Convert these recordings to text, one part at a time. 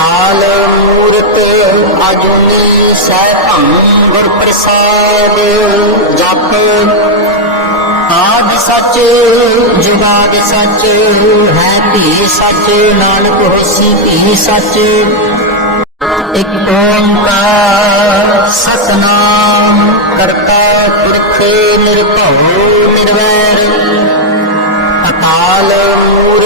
ਅਕਾਲ ਮੂਰਤ ਅਜੂਨੀ ਸੈਭੰ ਗੁਰ ਪ੍ਰਸਾਦ, ਜਪ ਆਦ ਸੱਚ, ਜੁਗਾਦ ਸੱਚ, ਹੈ ਭੀ ਸੱਚ, ਨਾਨਕ ਹੋਸੀ ਭੀ ਸੱਚ। ਇਕ ਓੰਕਾਰ ਸਤਨਾਮ ਕਰਤਾ ਪੁਰਖ ਨਿਰਭਉ ਨਿਰਵੈਰ। ਅਕਾਲ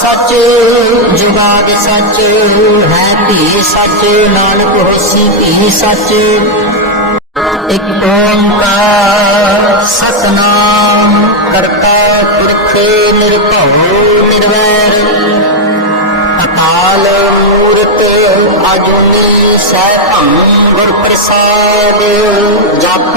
ਸੱਚ ਜੁਗਾਦ ਸੱਚ, ਹੈ ਭੀ ਸੱਚ, ਨਾਨਕ ਹੋਸੀ ਭੀ ਸੱਚ। ਇਕ ਓੰਕਾਰ ਸਤਨਾਮ ਕਰਤਾ ਪੁਰਖ ਨਿਰਭਉ ਨਿਰਵੈਰ। ਅਕਾਲ ਮੂਰਤ ਅਜੂਨੀ ਸੈਭੰ ਗੁਰ ਪ੍ਰਸਾਦ, ਜਪ